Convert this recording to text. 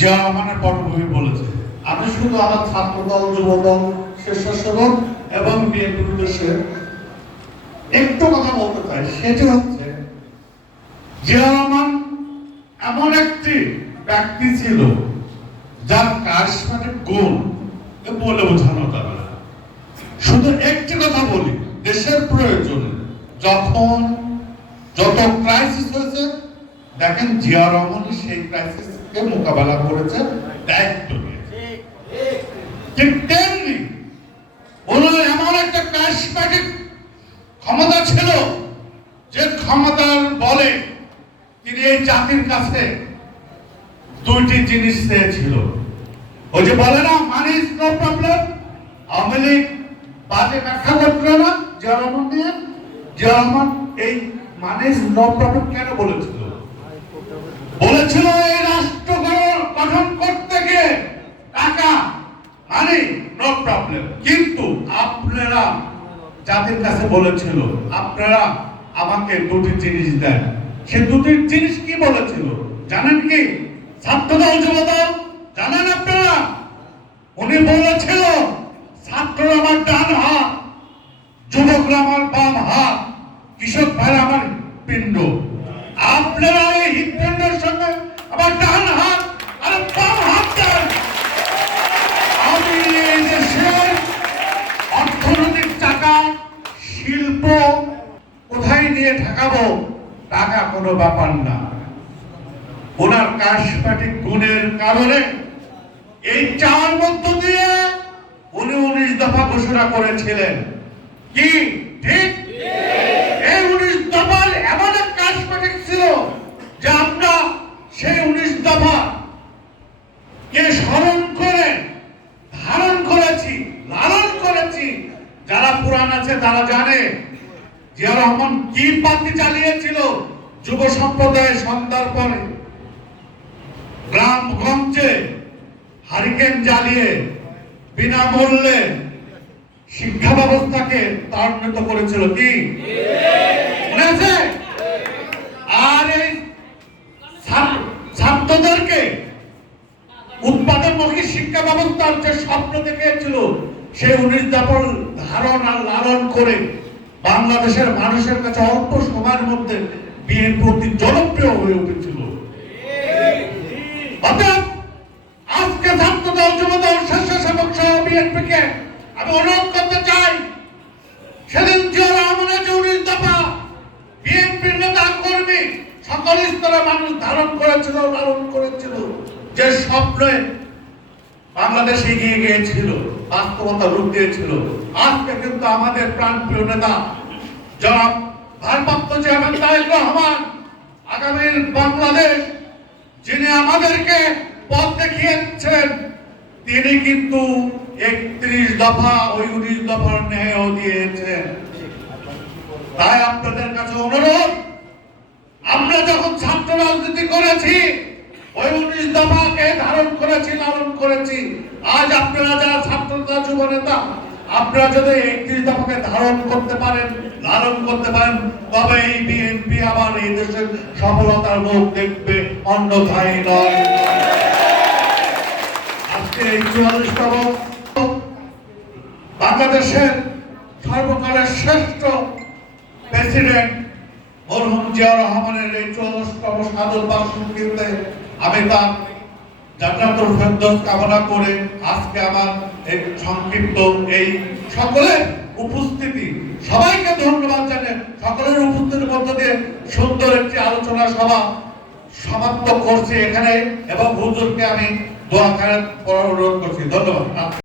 যা মানে পটভূমি বলেছে। আমি শুধু আমার ছাত্রদল, যুবদল, স্বেচ্ছাসেবক এবং বিএনপির উদ্দেশ্যে একটু কথা বলতে চাই। সেটি হচ্ছে, জিয়া রহমান এমন একটি ব্যক্তি ছিল যার কারিশমাটিক গুণ বলে বোঝানো যাবে না। শুধু একটি কথা বলি, দেশের প্রয়োজনে যখন যত ক্রাইসিস হয়েছে, দেখেন জিয়া রহমান সেই ক্রাইসিসকে মোকাবেলা করেছে, দায়িত্ব নিয়েছে। ঠিক তেমনি ওনার এমন একটা কারিশমাটিক ক্ষমতা ছিল যে ক্ষমতার বলে তিনি এই জাতির কাছে দুইটি জিনিস চেয়েছিল। ওই যে বলে না, money is no problem. Awami League বাজে ব্যাখ্যা করছিল না জিয়া রহমান নিয়ে। জিয়া রহমান এই মানি ইজ নো প্রবলেম কেন বলেছিল? বলেছিল এই রাষ্ট্র গঠন করতে গিয়ে টাকা মানি নো প্রবলেম, কিন্তু আপনারা জাতির কাছে বলেছিল আপনারা আমাকে দুটি জিনিস দেন। সে দুটি জিনিস কি বলেছিল জানেন কি? ছাত্রদল, যুবদল জানেন আপনারা? উনি বলেছিল ছাত্ররা আমার ডান হাত, যুবকরা আমার বাম হাত, কৃষক ভাইরা আমার পিণ্ড। আপনারা এই হৃদপিণ্ডের সঙ্গে আমার ডান হাত আর বাম হাত দেন। আমি এই দেশের অর্থনৈতিক টাকা, শিল্প কোথায় নিয়ে ঠেকাবো? টাকা কোনো ব্যাপার না। ওনার কারিশমাটিক গুণের কারণে এই চার মধ্য দিয়ে উনি 19 দফা ঘোষণা করেছিলেন। কি ঠিক? এই 19 দফা এমন এক কারিশমাটিক ছিল যে আমরা সেই 19 দফা কে স্মরণ করে ধারণ করেছি, লালন করেছি। যারা পুরাণ আছে তারা জানে জিয়া রহমান কি পার্টি চালিয়েছিল। যুব সম্প্রদায় সন্ধ্যার পরে গ্রামগঞ্জে হারিকেন জ্বালিয়ে বিনামূল্যে শিক্ষা ব্যবস্থাকে ত্বরান্বিত করেছিল। কি মনে আছে? আর এই ছাত্রদেরকে উৎপাদনমুখী শিক্ষা ব্যবস্থার যে স্বপ্ন দেখেছিল, সেই 19 দফা ধারণ আর লালন করে বাংলাদেশের মানুষের কাছে অল্প সময়ের মধ্যে বিএনপি অতি জনপ্রিয় হয়ে উঠেছিল। অতএব আজকে ছাত্রদল, যুবদল, স্বেচ্ছাসেবক সহ বিএনপিকে আমি অনুরোধ করতে চাই, সেদিন জিয়া রহমানের যে 19 দফা বিএনপির নেতা কর্মী সকল স্তরের মানুষ ধারণ করেছিল, লালন করেছিল, যে স্বপ্নে বাংলাদেশ এগিয়ে গিয়েছিল, বাস্তবতা রূপ দিয়েছিল। আজকে কিন্তু আমাদের প্রাণপ্রিয় নেতা জনাব ভারপ্রাপ্ত চেয়ারম্যান তারেক রহমান, আগামীর বাংলাদেশ যিনি আমাদেরকে পথ দেখিয়েছেন, তিনি কিন্তু 31 দফা ওই 19 দফার ন্যায়ও দিয়েছেন। তাই আপনাদের কাছে অনুরোধ, আমরা যখন ছাত্র রাজনীতি করেছি ওই 19 দফাকে ধারণ করেছি, লালন করেছি। আজ আপনারা যারা ছাত্রতা, যুব নেতা, আপনারা যদি 31 দফাকে ধারণ করতে পারেন, লালন করতে পারেন, তবে এই বিএনপি আবার এই দেশের সফলতার মুখ দেখবে, অন্যথায় নয়। আজকে এই 44তম বাংলাদেশের সর্বকালের শ্রেষ্ঠ প্রেসিডেন্ট মরহুম জিয়া রহমানের এই 44তম শাহাদত বার্ষিকীতে আমি তার জান্নাতুল ফেরদৌস কামনা করে আজকে আমার এই সংক্ষিপ্ত এই সকলের উপস্থিতি, সবাইকে ধন্যবাদ জানিয়ে সকলের উপস্থিতির মধ্য দিয়ে সুন্দর একটি আলোচনা সভা সমাপ্ত করছি এখানে, এবং হুজুরকে আমি দোয়া করার অনুরোধ করছি। ধন্যবাদ।